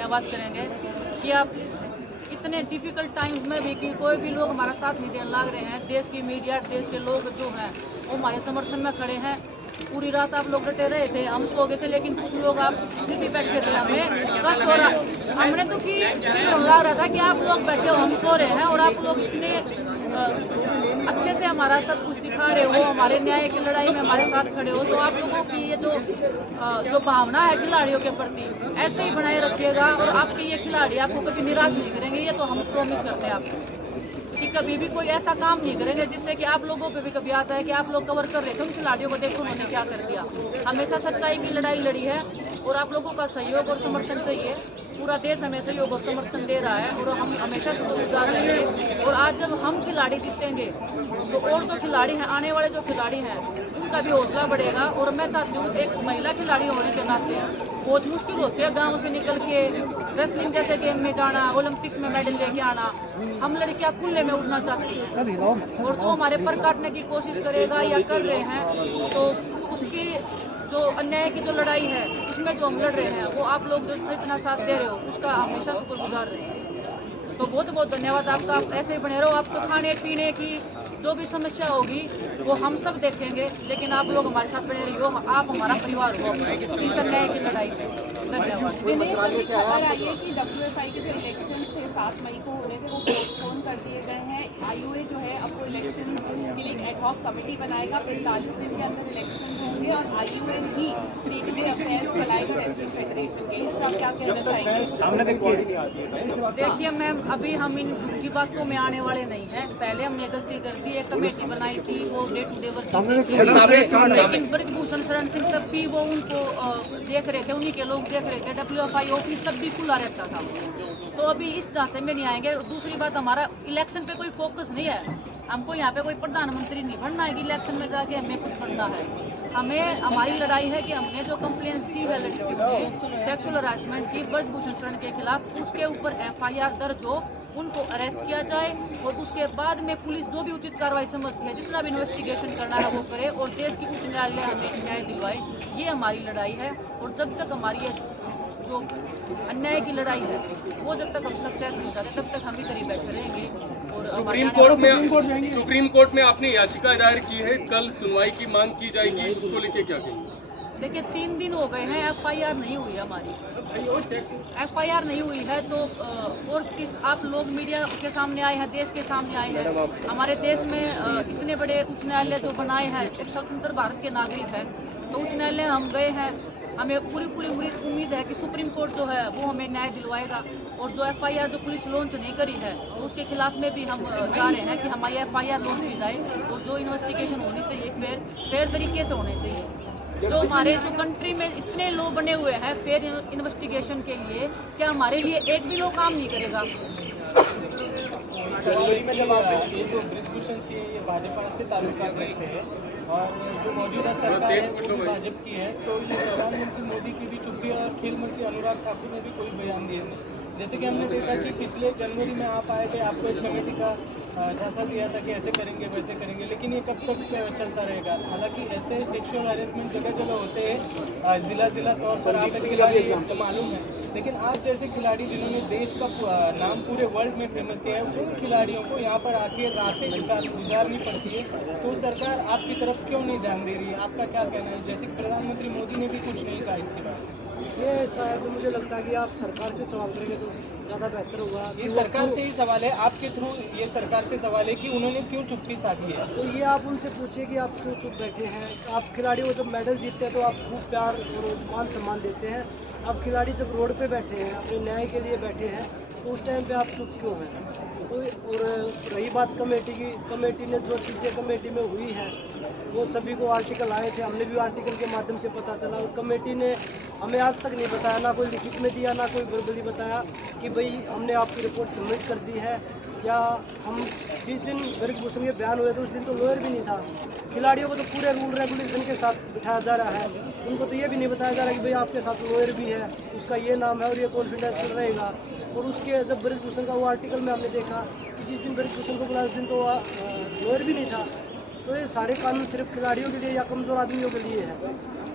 धन्यवाद करेंगे कि आप इतने डिफिकल्ट टाइम्स में भी कि कोई भी लोग हमारा साथ नहीं देने लग रहे हैं। देश की मीडिया, देश के लोग जो हैं वो हमारे समर्थन में खड़े हैं। पूरी रात आप लोग डटे रहे थे, हम सो गए थे, लेकिन कुछ लोग आप फिर भी बैठे थे। हमें कष्ट हो रहा, हमने तो कि लग रहा था कि आप लोग बैठे हो, हम सो रहे हैं और आप लोग इतने अच्छे से हमारा सब कुछ दिखा रहे हो, हमारे न्याय की लड़ाई में हमारे साथ खड़े हो। तो आप लोगों की ये जो भावना है खिलाड़ियों के प्रति ऐसे ही बनाए रखिएगा और आपके ये खिलाड़ी आपको कभी निराश नहीं करेंगे। ये तो हम प्रॉमिस करते हैं आपको कि कभी भी कोई ऐसा काम नहीं करेंगे जिससे कि आप लोगों पे भी कभी आता है कि आप लोग कवर कर रहे थे उन खिलाड़ियों को, देखो उन्होंने क्या कर दिया। हमेशा सच्चाई की लड़ाई लड़ी है और आप लोगों का सहयोग और समर्थन चाहिए। पूरा देश हमें सहयोग और समर्थन दे रहा है और हम हमेशा शुक्रगुजार रहेंगे। और आज जब हम खिलाड़ी जीतेंगे तो और जो खिलाड़ी हैं, आने वाले जो खिलाड़ी हैं, उनका भी हौसला बढ़ेगा। और मैं चाहती हूँ एक महिला खिलाड़ी होने के नाते बहुत मुश्किल होती है गाँव से निकल के रेसलिंग जैसे गेम में जाना, ओलंपिक्स में मेडल लेके आना। हम लड़कियां खुले में उठना चाहती हैं और जो हमारे पर काटने की कोशिश करेगा या कर रहे हैं तो उसकी जो अन्याय की जो लड़ाई है उसमें जो हम लड़ रहे हैं वो आप लोग जो इतना साथ दे रहे हो उसका हमेशा शुक्रगुजार रहेंगे। तो बहुत बहुत धन्यवाद आपका। आप ऐसे ही बने रहो। आपको खाने पीने की जो भी समस्या होगी वो हम सब देखेंगे, लेकिन आप लोग हमारे साथ बने रहिए। आप हमारा परिवार हो इस अन्याय की लड़ाई में। धन्यवाद। खबर आई है कि WSI के जो इलेक्शन थे 7 मई को होने थे वो पोस्टपोन कर दिए गए हैं। IOA जो है अब वो इलेक्शन के लिए एडहॉक कमेटी बनाएगा, 45 दिन के अंदर इलेक्शन होंगे और IOA ही फ्रीडम अफेयर्स चलाएगा रेसलिंग फेडरेशन के लिए। इसका आप क्या कहना चाहेंगे? देखिए मैम, अभी हम इन की बातों में आने वाले नहीं हैं। पहले हमने गलती कर दी, एक कमेटी बनाई थी वो डे टू डे वर्किंग, लेकिन ब्रजभूषण शरण सिंह तब भी वो उनको देख रहे थे, उन्हीं के लोग देख रहे थे। WFI ऑफिस तब भी खुला रहता था। तो अभी इस झांसे में नहीं आएंगे। दूसरी बात, हमारा इलेक्शन पे कोई फोकस नहीं है। हमको यहाँ पे कोई प्रधानमंत्री नहीं बनना है कि इलेक्शन में जाके हमें कुछ बनना है। हमें हमारी लड़ाई है कि हमने जो कंप्लेंट दी है लड़कियों ने सेक्सुअल हरासमेंट की ब्रजभूषण शरण के खिलाफ, उसके ऊपर FIR दर्ज हो, उनको अरेस्ट किया जाए और उसके बाद में पुलिस जो भी उचित कार्रवाई समझती है, जितना भी इन्वेस्टिगेशन करना है वो करे और देश की उच्च न्यायालय हमें न्याय दिलवाए। ये हमारी लड़ाई है और जब तक हमारी जो अन्याय की लड़ाई है वो जब तक हम सक्सेस नहीं करते तब तक हम ही करीब बैठे रहेंगे। और सुप्रीम कोर्ट में आपने याचिका दायर की है, कल सुनवाई की मांग की जाएगी, उसको लेके क्या कहेंगे? देखिए 3 दिन हो गए हैं, FIR नहीं हुई हमारी। FIR नहीं हुई है तो और किस आप लोग मीडिया के सामने आए हैं, देश के सामने आए हैं। हमारे देश में इतने बड़े उच्च न्यायालय जो बनाए हैं, एक स्वतंत्र भारत के नागरिक हैं, तो उच्च न्यायालय हम गए हैं। हमें पूरी उम्मीद है कि सुप्रीम कोर्ट जो है वो हमें न्याय दिलवाएगा। और जो FIR जो पुलिस लॉन्च नहीं करी है तो उसके खिलाफ में भी हम चाह रहे हैं कि हमारी FIR लॉन्च की जाए और जो इन्वेस्टिगेशन होनी चाहिए फेयर तरीके से होने चाहिए। जो हमारे जो कंट्री में इतने लॉ बने हुए हैं फेयर इन्वेस्टिगेशन के लिए, क्या हमारे लिए एक भी लॉ काम नहीं करेगा? जनवरी में जब आप ये जो ब्रजभूषण सिंह ये भाजपा से ताल्लुकात रखते हैं और जो मौजूदा सरकार है वो भी भाजपा की है, तो ये प्रधानमंत्री मोदी की भी चुप्पी है और खेल मंत्री अनुराग ठाकुर ने भी कोई बयान दिए थे। जैसे कि हमने देखा कि पिछले जनवरी में आप आए थे, आपको एक कमेटी का झांसा दिया था कि ऐसे करेंगे वैसे करेंगे, लेकिन ये कब तक चलता रहेगा? हालांकि ऐसे सेक्सुअल हरेसमेंट जगह जगह होते हैं, जिला तौर पर आप खिलाड़ी आपको मालूम है, लेकिन आप जैसे खिलाड़ी जिन्होंने देश का नाम पूरे वर्ल्ड में फेमस किया है, उन खिलाड़ियों को यहाँ पर आके रातें गुजारनी पड़ती है, तो सरकार आपकी तरफ क्यों नहीं ध्यान दे रही है? आपका क्या कहना है? जैसे प्रधानमंत्री मोदी ने भी कुछ नहीं कहा इसके बारे में। ये शायद मुझे लगता है कि आप सरकार से सवाल करेंगे तो ज़्यादा बेहतर होगा। ये सरकार से ही सवाल है, आपके थ्रू ये सरकार से सवाल है कि उन्होंने क्यों चुप्पी साधी है। तो ये आप उनसे पूछिए कि आप क्यों चुप बैठे हैं। आप खिलाड़ियों को जब मेडल जीतते हैं तो आप खूब प्यार और मान सम्मान देते हैं। अब खिलाड़ी जब रोड पे बैठे हैं, अपने न्याय के लिए बैठे हैं, तो उस टाइम पे आप चुप क्यों हैं? और रही बात कमेटी की, कमेटी ने जो चीज़ें कमेटी में हुई हैं वो सभी को आर्टिकल आए थे, हमने भी आर्टिकल के माध्यम से पता चला। और कमेटी ने हमें आज तक नहीं बताया, ना कोई लिखित में दिया, ना कोई वर्बली बताया कि भाई हमने आपकी रिपोर्ट सबमिट कर दी है। या हम जिस दिन ब्रजभूषण के बयान हुए थे उस दिन तो लॉयर भी नहीं था। खिलाड़ियों को तो पूरे रूल रेगुलेशन के साथ बिठाया जा रहा है, उनको तो ये भी नहीं बताया जा रहा कि भाई आपके साथ लॉयर भी है, उसका ये नाम है और ये कॉन्फिडेंशियल रहेगा। और उसके जब ब्रजभूषण का वो आर्टिकल में हमने देखा कि जिस दिन ब्रजभूषण को बुलाया उस दिन तो लॉयर भी नहीं था। तो ये सारे कानून सिर्फ खिलाड़ियों के लिए या कमज़ोर आदमियों के लिए है।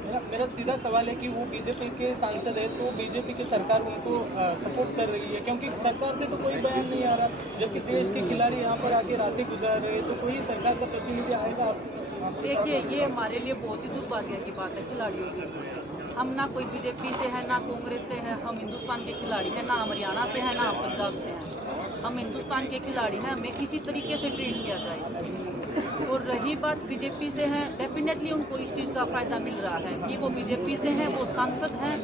मेरा सीधा सवाल है कि वो बीजेपी के सांसद है, तो बीजेपी की सरकार उनको सपोर्ट कर रही है, क्योंकि सरकार से तो कोई बयान नहीं आ रहा, जबकि देश के खिलाड़ी यहाँ पर आके रातें गुजार रहे हैं, तो कोई सरकार का प्रतिनिधि आएगा आप? देखिए, ये हमारे लिए बहुत ही दुर्भाग्य की बात है खिलाड़ियों की। हम ना कोई बीजेपी से है, ना कांग्रेस से है, हम हिंदुस्तान के खिलाड़ी हैं, ना हम हरियाणा से हैं, ना हम पंजाब से हैं। हम हिंदुस्तान के खिलाड़ी हैं, हमें किसी तरीके से ट्रीट किया जाए। और रही बात बीजेपी से है, डेफिनेटली उनको इस चीज़ का फ़ायदा मिल रहा है कि वो बीजेपी से हैं, वो सांसद हैं,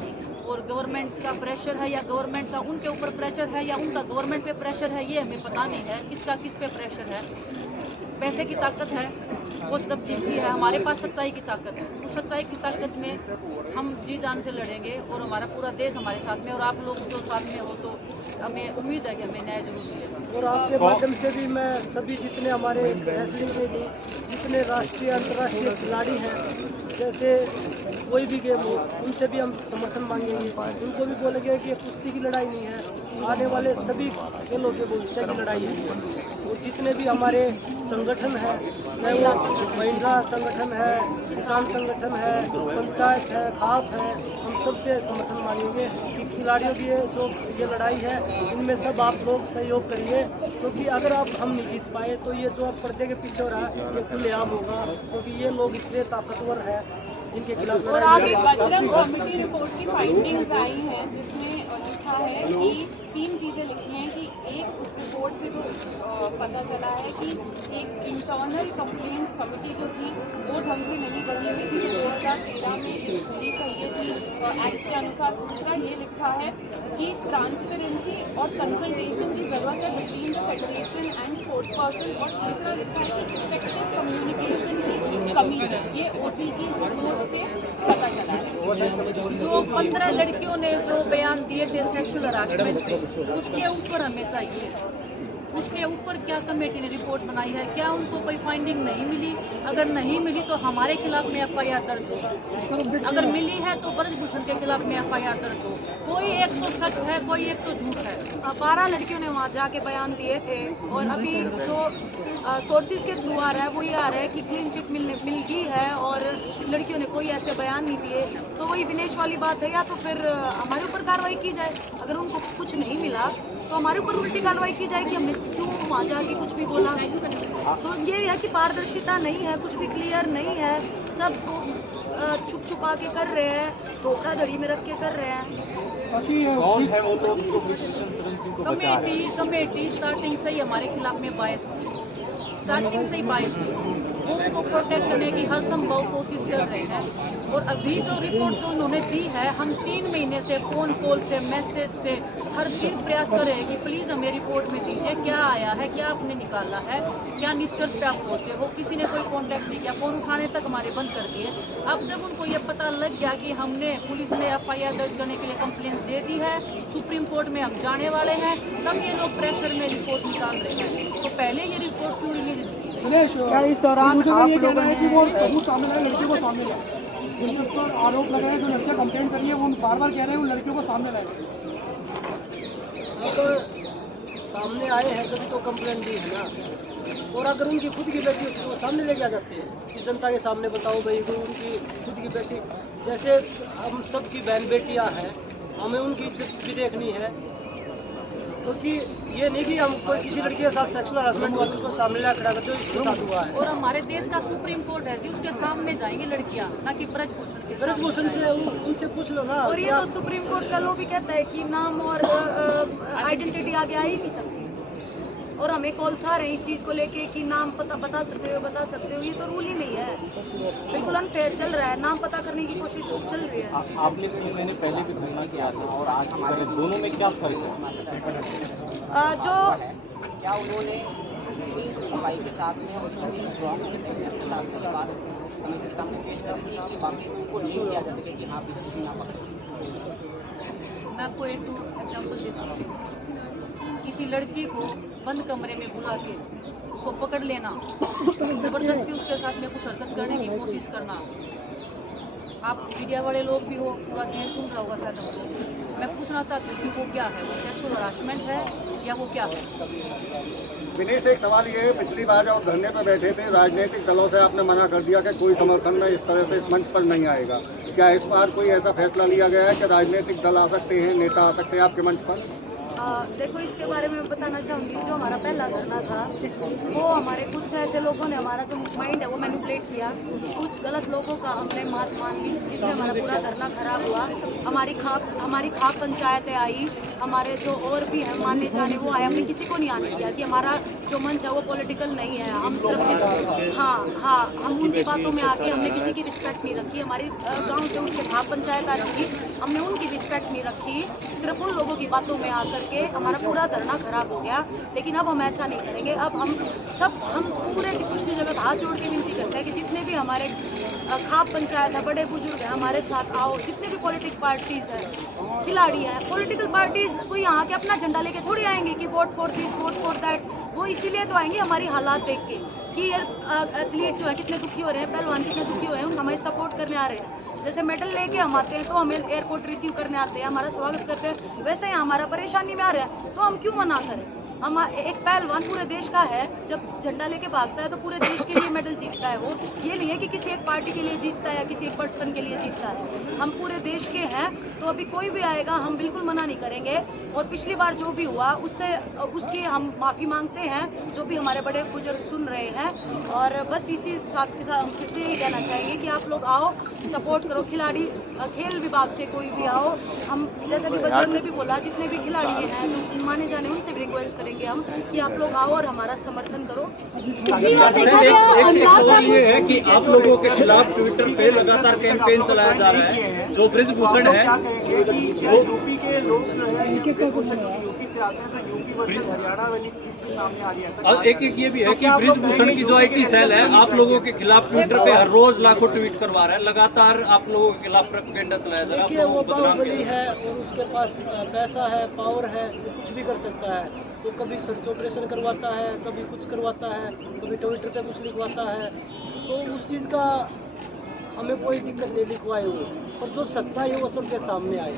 और गवर्नमेंट का प्रेशर है या गवर्नमेंट का उनके ऊपर प्रेशर है या उनका गवर्नमेंट पे प्रेशर है, ये हमें पता नहीं है किसका किस पे प्रेशर है। पैसे की ताकत है, वो सब चीज़ भी है, हमारे पास सच्चाई की ताकत है। उस सच्चाई की ताकत में हम जी जान से लड़ेंगे और हमारा पूरा देश हमारे साथ में, और आप लोग जो साथ में हो तो हमें उम्मीद है कि हमें न्याय जरूर मिलेगा। और आपके माध्यम से भी मैं सभी जितने हमारे रेसलिंग के लिए जितने राष्ट्रीय अंतर्राष्ट्रीय खिलाड़ी हैं, जैसे कोई भी गेम हो, उनसे भी हम समर्थन मांगेंगे। उनको भी बोलेंगे कि ये कुश्ती की लड़ाई नहीं है, आने वाले सभी खेलों के भविष्य की लड़ाई है। और जितने भी हमारे संगठन हैं, चाहे वो महिला संगठन है, किसान संगठन है, पंचायत है, खाप है, हम सबसे समर्थन मांगेंगे कि खिलाड़ियों की जो ये लड़ाई है, इनमें सब आप लोग सहयोग करिए, क्योंकि अगर हम नहीं जीत पाए तो ये जो अब पर्दे के पीछे हो रहा है ये खुलेआम होगा, क्योंकि ये लोग इतने ताकतवर हैं जिनके खिलाफ और आगे बजरंग कमेटी रिपोर्ट की फाइंडिंग्स आई हैं, जिसमें लिखा है कि 3 चीज़ें लिखी हैं कि एक उस रिपोर्ट से जो पता चला है कि एक इंटरनल कंप्लेंट्स कमेटी जो थी वो ढंग से नहीं बनी हुई थी, 2013 में एक हुई चाहिए थी एक्ट के अनुसार। दूसरा ये लिखा है कि ट्रांसपेरेंसी और कंसल्टेशन की जरूरत है between the federation and sports person, और तीसरा लिखा है कि इफेक्टिव कम्युनिकेशन की कमी है। ये ओसी की रिपोर्ट से पता चला है। जो 15 लड़कियों ने जो बयान दिए थे सेक्सुअल हरासमेंट पे, उसके ऊपर हमें चाहिए, उसके ऊपर क्या कमेटी ने रिपोर्ट बनाई है, क्या उनको कोई फाइंडिंग नहीं मिली? अगर नहीं मिली तो हमारे खिलाफ में FIR दर्ज हो, अगर मिली है तो ब्रजभूषण के खिलाफ में FIR दर्ज हो। कोई एक तो सच है, कोई एक तो झूठ है। 12 लड़कियों ने वहाँ जाके बयान दिए थे, और अभी जो सोर्सेज के थ्रू आ रहा है वो ये आ रहा है कि क्लीन चिट मिल गई है और लड़कियों ने कोई ऐसे बयान नहीं दिए। तो वही विनेश वाली बात है, या तो फिर हमारे ऊपर कार्रवाई की जाए, अगर उनको कुछ नहीं मिला तो हमारे ऊपर उल्टी कार्रवाई की जाए कि हमने क्यों वहाँ जाके कुछ भी बोला। तो ये है कि पारदर्शिता नहीं है, कुछ भी क्लियर नहीं है, सब छुप छुपा के कर रहे हैं, धोखाधड़ी में रख के कर रहे हैं। कौन है वो लोग जो ब्रिजभूषण सिंह को बचा रहे हैं? कमेटी स्टार्टिंग से ही हमारे खिलाफ में बायस थी, स्टार्टिंग से ही बायस थी, उनको प्रोटेक्ट करने की हर संभव कोशिश कर रहे हैं। और अभी जो रिपोर्ट जो उन्होंने दी है, हम 3 महीने से फोन कॉल से मैसेज से हर दिन प्रयास कर रहे हैं कि प्लीज़ हमें रिपोर्ट में दीजिए, क्या आया है, क्या आपने निकाला है, क्या निष्कर्ष पे आप पहुँचे हो। किसी ने कोई कांटेक्ट नहीं किया, फोन उठाने तक हमारे बंद कर दिए। अब जब उनको ये पता लग गया कि हमने पुलिस में FIR दर्ज करने के लिए कंप्लेंट दे दी है, सुप्रीम कोर्ट में हम जाने वाले हैं, तब ये लोग प्रेशर में रिपोर्ट निकाल रहे हैं। तो पहले ये रिपोर्ट क्यों रिलीज की? क्या इस दौरान आप लोगों ने वो सबूत शामिल है, लड़कियों को शामिल है, जिनके ऊपर आरोप लग रहे हैं, जो लड़कियां कंप्लेंट कर रही है, वो बार-बार कह रहे हैं उन लड़कियों को सामने लाए। तो सामने आए हैं तभी तो कंप्लेंट दी है ना। और अगर उनकी खुद की बेटी होती तो वो सामने लेके आ जाते हैं कि जनता के सामने बताओ भाई, कोई उनकी खुद की बेटी, जैसे हम सबकी बहन बेटियां हैं, हमें उनकी इज्जत भी देखनी है, क्योंकि ये नहीं कि हम कोई किसी लड़की के साथ सेक्सुअल हरासमेंट हुआ तो उसको सामने ला खड़ा कर, जो इसके साथ हुआ है। और हमारे देश का सुप्रीम कोर्ट है जी, उसके सामने जाएंगी लड़कियां, ना कि ब्रजभूषण के सामने। ब्रजभूषण से उनसे पूछ लो ना। और ये तो सुप्रीम कोर्ट का लो भी कहता है कि नाम और आइडेंटिटी आगे आ ही नहीं सकती, और हमें कॉल्स आ रहे हैं इस चीज़ को लेके कि नाम पता बता सकते हो, ये तो रूल ही नहीं है, बिल्कुल अनफेयर चल रहा है, नाम पता करने की कोशिश चल रही है। आपने 3 महीने पहले भी धरना किया था और आज हमारे दोनों में क्या फर्क है? जो क्या उन्होंने सफाई के साथ में और स्ट्रॉन्ग के साथ में ये बात कमेटी के सामने पेश करी थी कि बाकी उनको नहीं किया जा सके कि हाँ बिल्कुल यहाँ पर? मैं आपको एक एग्जाम्पल देता हूँ। किसी लड़की को बंद कमरे में बुला के उसको पकड़ लेना, जबरदस्ती उसके साथ में कुछ हरकत करने की कोशिश करना, आप मीडिया वाले लोग भी हो, पूरा देश सुन रहा होगा शायद हमको, मैं पूछना चाहती हूँ कि वो क्या है, वो सेक्सुअल हरासमेंट है या वो क्या है? विनीत, एक सवाल ये है, पिछली बार जब धरने पर बैठे थे राजनीतिक दलों से आपने मना कर दिया कि कोई समर्थन में इस तरह से इस मंच पर नहीं आएगा। क्या इस बार कोई ऐसा फैसला लिया गया है कि राजनीतिक दल आ सकते हैं, नेता आ सकते हैं आपके मंच पर? देखो, इसके बारे में बताना चाहूँगी, जो हमारा पहला धरना था वो हमारे कुछ ऐसे लोगों ने हमारा जो माइंड है वो मैनिपुलेट किया, कुछ गलत लोगों का हमने बात मान ली, जिससे हमारा पूरा धरना खराब हुआ। हमारी खाप पंचायतें आई, हमारे जो और भी हैं माने जाने वो आए, हमने किसी को नहीं आने दिया कि हमारा जो मंच है वो पॉलिटिकल नहीं है। हम सिर्फ हम उनकी बातों में आके हमने किसी की रिस्पेक्ट नहीं रखी। हमारी गाँव से उनके खाप पंचायत आ रही थी, हमने उनकी रिस्पेक्ट नहीं रखी, सिर्फ उन लोगों की बातों में आकर के हमारा पूरा धरना खराब हो गया। लेकिन अब हम ऐसा नहीं करेंगे। अब हम पूरे दूसरी जगह हाथ जोड़ के विनती करते हैं कि जितने भी हमारे खाप पंचायत है, बड़े बुजुर्ग हैं, हमारे साथ आओ। जितने भी पॉलिटिकल पार्टीज हैं, खिलाड़ी हैं, पॉलिटिकल पार्टीज कोई यहाँ के अपना झंडा लेके थोड़ी आएंगे कि vote for this, vote for that. वो इसीलिए तो आएंगे हमारी हालात देख के कि ये एथलीट जो है कितने दुखी हो रहे हैं, पहलवान कितने दुखी हो रहे हैं, उनको हमें सपोर्ट करने आ रहे हैं। जैसे मेडल लेके हम आते हैं तो हमें एयरपोर्ट रिसीव करने आते हैं, हमारा स्वागत करते हैं, वैसे ही हमारा परेशानी में आ रहे हैं तो हम क्यों मना करें? हम एक पहलवान पूरे देश का है, जब झंडा लेके भागता है तो पूरे देश के लिए मेडल जीतता है। वो ये नहीं है कि किसी एक पार्टी के लिए जीतता है या किसी एक पर्सन के लिए जीतता है। हम पूरे देश के हैं, तो अभी कोई भी आएगा हम बिल्कुल मना नहीं करेंगे। और पिछली बार जो भी हुआ उसकी हम माफ़ी मांगते हैं, जो भी हमारे बड़े बुजुर्ग सुन रहे हैं। और बस इसी साथ के साथ हम फिर से यही कहना चाहेंगे कि आप लोग आओ, सपोर्ट करो, खिलाड़ी खेल विभाग से कोई भी आओ। हम जैसा कि बजरंग ने भी बोला, जितने भी खिलाड़ी हैं जो माने जाने उनसे भी रिक्वेस्ट करेंगे हम कि आप लोग आओ और हमारा समर्थन करो। एक सवाल ये है कि आप लोगों के खिलाफ ट्विटर पे लगातार कैंपेन चलाया जा रहा है, जो ब्रिजभूषण है यूपी के लोग जो है यूपी से आते हैं तो यूपी वर्सेस हरियाणा वाली चीज के सामने आ रही है। और एक ये भी है कि ब्रिजभूषण की जो IT सेल है आप लोगों के खिलाफ ट्विटर पे हर रोज लाखों ट्वीट करवा रहा है, लगातार आप लोगों के खिलाफ प्रोपेगेंडा चलाया जा रहा है। देखिए, वो बाहुबली है और उसके पास पैसा है, पावर है, वो कुछ भी कर सकता है। तो कभी सर्च ऑपरेशन करवाता है, कभी कुछ करवाता है, कभी ट्विटर पे कुछ लिखवाता है। तो उस चीज़ का हमें कोई दिक्कत नहीं लिखवाए हुए, और जो सच्चाई है वो सबके सामने आए।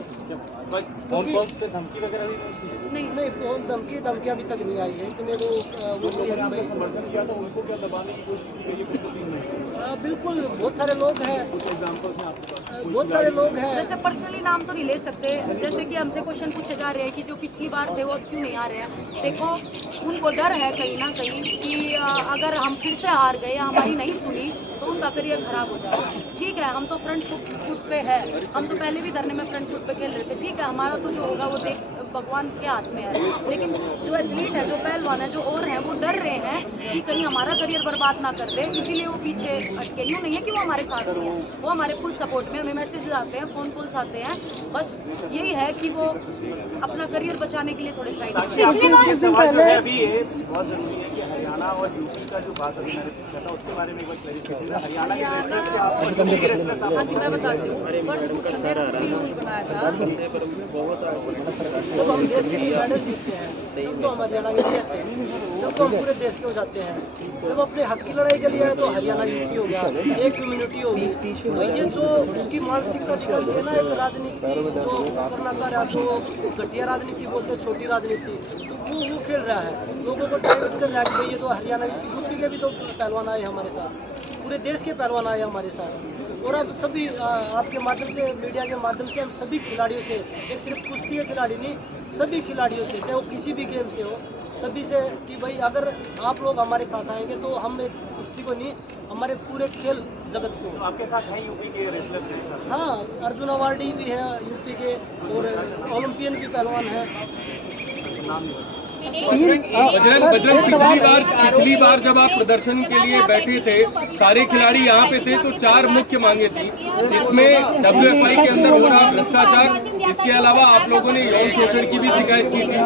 धमकी वगैरह भी नहीं, फोन धमकी अभी तक नहीं आई है। इतने वो समर्थन किया था उनको क्या दबाने की कोशिश की? बिल्कुल, बहुत सारे लोग हैं, बहुत सारे लोग हैं। जैसे पर्सनली नाम तो नहीं ले सकते, जैसे कि हमसे क्वेश्चन पूछे जा रहे हैं कि जो पिछली बार थे वो क्यों नहीं आ रहे हैं। देखो, उनको डर है कहीं ना कहीं कि अगर हम फिर से हार गए या हमारी नहीं सुनी तो उनका करियर खराब हो जाएगा। ठीक है, हम तो फ्रंट फुट पे है, हम तो पहले भी धरने में फ्रंट फुट पे खेल रहे थे। ठीक है, हमारा तो जो होगा वो देख भगवान के हाथ में है। लेकिन जो एथलीट है, जो पहलवान है, जो और हैं, वो डर रहे हैं कि कहीं हमारा करियर बर्बाद ना कर दे, इसीलिए वो पीछे अटके। यूँ नहीं है कि वो हमारे साथ नहीं है, वो हमारे फुल सपोर्ट में, हमें मैसेज आते हैं, फोन कॉल्स आते हैं। बस यही है कि वो अपना करियर बचाने के लिए थोड़े साइड अभी ये बहुत जरूरी है कि हरियाणा और यूपी का जो बात अभी मैंने पूछा था उसके बारे में एक बार क्लैरिफिकेशन है। हरियाणा के रेसलर्स के आप मैं बताती हूँ, बनाया था। जब हम देश के लिए मेडल जीतते हैं तब तो हम हरियाणा के लिए आते हैं, जब तो हम पूरे देश के हो जाते हैं। जब अपने हक की लड़ाई के लिए आए तो हरियाणा यूपी हो गया, एक कम्युनिटी होगी। तो ये जो उसकी मानसिकता निकलती है ना, एक राजनीति जो करना चाह रहा है, तो घटिया राजनीति बोलते, छोटी राजनीति, तो वो खेल रहा है, लोगों को टाइम कर रहा है कि भाई ये तो हरियाणा यूपी के भी तो पहलवान आए हमारे साथ, पूरे देश के पहलवान आए हमारे साथ। और अब सभी आपके माध्यम से, मीडिया के माध्यम से हम सभी खिलाड़ियों से, एक सिर्फ कुश्ती के खिलाड़ी नहीं, सभी खिलाड़ियों से, चाहे वो किसी भी गेम से हो, सभी से कि भाई अगर आप लोग हमारे साथ आएंगे तो हम एक कुश्ती को नहीं, हमारे पूरे खेल जगत को। आपके साथ हैं यूपी के रेसलर्स हैं? हाँ, अर्जुन अवार्डी भी है यूपी के, और ओलंपियन भी पहलवान है। बजरंग, पिछली बार जब आप प्रदर्शन के लिए बैठे थे, सारे खिलाड़ी यहाँ पे थे, तो 4 मुख्य मांगे थी, जिसमें WFI के अंदर हो रहा भ्रष्टाचार, इसके अलावा आप लोगों ने यौन शोषण की भी शिकायत की थी।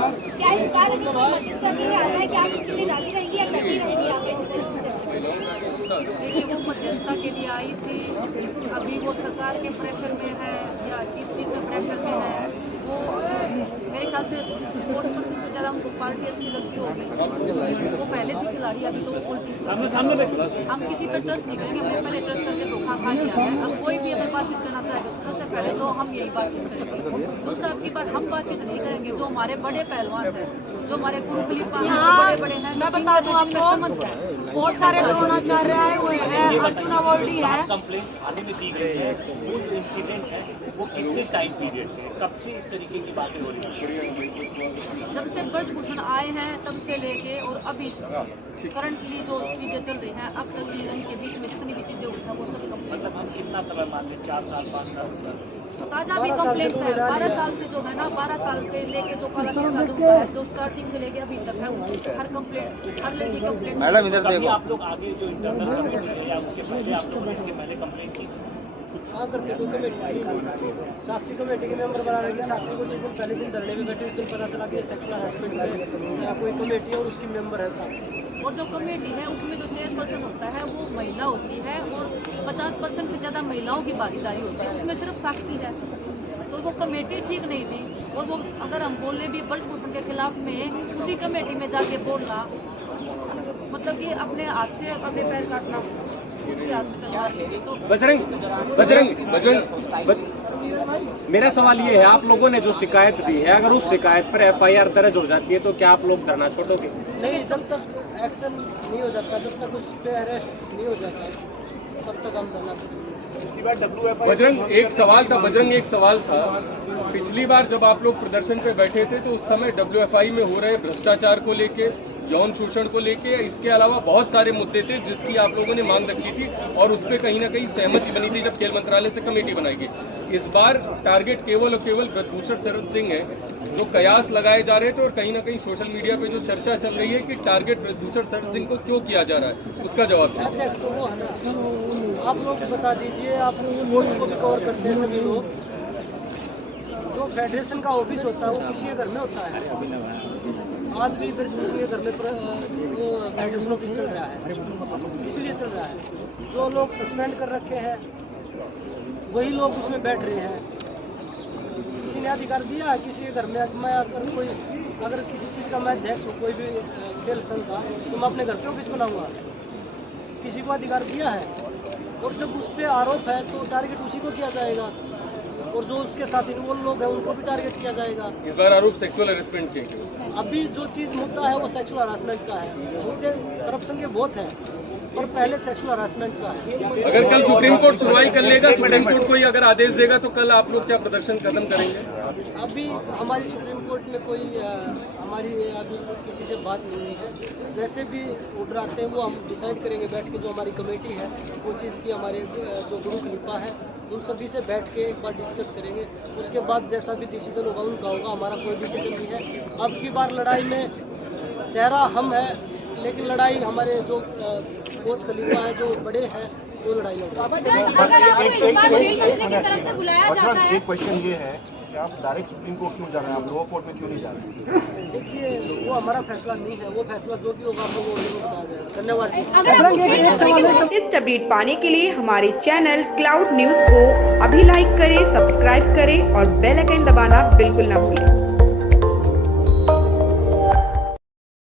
देखिए, वो मध्यस्थता के लिए आई थी, अभी वो सरकार के प्रेशर में है या किस चीज़ के प्रेशर में है, वो मेरे ख्याल से 40% से ज़्यादा हमको पार्टी अच्छी लगती होगी, वो पहले भी खिलाड़ी अभी तो उल्टी हम किसी पर ट्रस्ट नहीं करेंगे। हमने पहले ट्रस्ट करके धोखा खा लिया है। अब कोई भी अगर बातचीत करना चाहे तो सबसे पहले तो हम यही बातचीत करेंगे। दूसरा आपकी बात हम बातचीत नहीं करेंगे, जो हमारे बड़े पहलवान हैं, जो हमारे गुरु खलीफा बड़े हैं। मैं बता दूं आपको, बहुत सारे द्रोणाचार्य आए हुए हैं, अर्जुन अवॉर्डी है। कंप्लेंट थाने में दी गई है, वो जो इंसिडेंट है वो कितने टाइम पीरियड से, कब से इस तरीके की बातें हो रही है? जब से ब्रजभूषण आए हैं तब से लेके और अभी करंटली जो चीजें चल रही हैं, अब तक की उनके बीच में जितनी भी चीजें हुई हैं वो सब मतलब हम कितना समय मान लें, 4 साल 5 साल? ताजा भी कंप्लेंट है 12 साल से जो है ना, 12 साल से लेके जो काला है जो स्टार्टिंग से लेके अभी तक है, हर कंप्लेंट हर लड़की कंप्लेंट। मैडम इधर देखो, आप लोग आगे जो इंटरनल या उसके पहले आप लोगों ने इसके पहले कंप्लेंट की? कहाँ करके कोई कमेटी साक्षी कमेटी के मेंबर बना रहे, साक्षी को जिस दिन पहले दिन धरने में बैठे उस दिन पता चला कि सेक्सुअल हरासमेंट है या कोई कमेटी है और उसकी मेंबर है साक्षी। और जो कमेटी है उसमें जो चेयरपर्सन होता है वो महिला होती है और 50% से ज़्यादा महिलाओं की भागीदारी होती है, उसमें सिर्फ साक्षी है। तो वो कमेटी ठीक नहीं थी। और वो अगर हम बोले भी ब्रजभूषण के खिलाफ में उसी कमेटी में जाके बोलना, मतलब कि अपने हाथ से अपने पैर काटना, उसी हाथ में तलवार लेके। तो बजरंग, मेरा सवाल ये है, आप लोगों ने जो शिकायत दी है, अगर उस शिकायत पर FIR दर्ज हो जाती है तो क्या आप लोग धरना छोड़ोगे? नहीं, जब तक एक्शन नहीं हो जाता, जब तक उस पर अरेस्ट नहीं हो जाता तब तक हम धरना। बजरंग, एक सवाल था। पिछली बार जब आप लोग प्रदर्शन पे बैठे थे तो उस समय WFI में हो रहे भ्रष्टाचार को लेके, यौन शोषण को लेके, इसके अलावा बहुत सारे मुद्दे थे जिसकी आप लोगों ने मांग रखी थी और उस पर कहीं ना कहीं सहमति बनी थी जब खेल मंत्रालय से कमेटी बनाई गई। इस बार टारगेट केवल और केवल ब्रजभूषण शरण सिंह है, जो कयास लगाए जा रहे थे और कहीं ना कहीं सोशल मीडिया पे जो चर्चा चल रही है कि टारगेट ब्रजभूषण शरण सिंह को क्यों किया जा रहा है, उसका जवाब दीजिए। अध्यक्ष तो वो है ना, आप लोग बता दीजिए, आप स्पोर्ट्स को भी कवर करते हैं सभी लोग। जो फेडरेशन का ऑफिस होता है वो किसी के घर में होता है। आज भी ब्रजभूषण के घर में वो फेडरेशन ऑफिस चल रहा है, इसलिए चल रहा है। जो लोग सस्पेंड कर रखे हैं वही लोग उसमें बैठ रहे हैं। किसी ने अधिकार दिया है किसी के घर में? मैं अगर किसी चीज़ का मैं अध्यक्ष हूँ, कोई भी खेल संघ का, तो मैं अपने घर पे ऑफिस बनाऊंगा? किसी को अधिकार दिया है? और जब उस पर आरोप है तो टारगेट उसी को किया जाएगा और जो उसके साथी वो लोग हैं उनको भी टारगेट किया जाएगा। इस बार आरोप सेक्सुअल हरासमेंट के। अभी जो चीज़ मुद्दा है वो सेक्सुअल हरासमेंट का है। मुद्दे करप्शन के बहुत हैं और पहले सेक्सुअल हरासमेंट का है। अगर कल सुप्रीम कोर्ट सुनवाई कर लेगा, सुप्रीम कोर्ट कोई अगर आदेश देगा तो कल आप लोग क्या प्रदर्शन खत्म करेंगे? अभी हमारी सुप्रीम कोर्ट में कोई हमारी अभी किसी से बात नहीं हुई है। जैसे भी ऑर्डर आते हैं वो हम डिसाइड करेंगे बैठ के। जो हमारी कमेटी है वो चीज़ की, हमारे जो गुरु खलीफा है उन सभी से बैठ के एक बार डिस्कस करेंगे। उसके बाद जैसा भी डिसीजन होगा उनका होगा, हमारा कोई डिसीजन नहीं है। अब की बार लड़ाई में चेहरा हम है, लेकिन लड़ाई हमारे जो कोच खलीफा है, जो बड़े हैं, वो लड़ाई होगी। एक क्वेश्चन ये है कि आप डायरेक्ट सुप्रीम कोर्ट क्यों जा रहे हैं, आप लोअर कोर्ट में क्यों नहीं जा रहे? देखिए, वो हमारा फैसला नहीं है, वो फैसला जो भी होगा हम लोग बताया जाएगा। धन्यवाद जी। इस अपडेट पाने के लिए हमारे चैनल क्लाउड न्यूज को अभी लाइक करें, सब्सक्राइब करें और बेल आइकन दबाना बिल्कुल ना भूलें।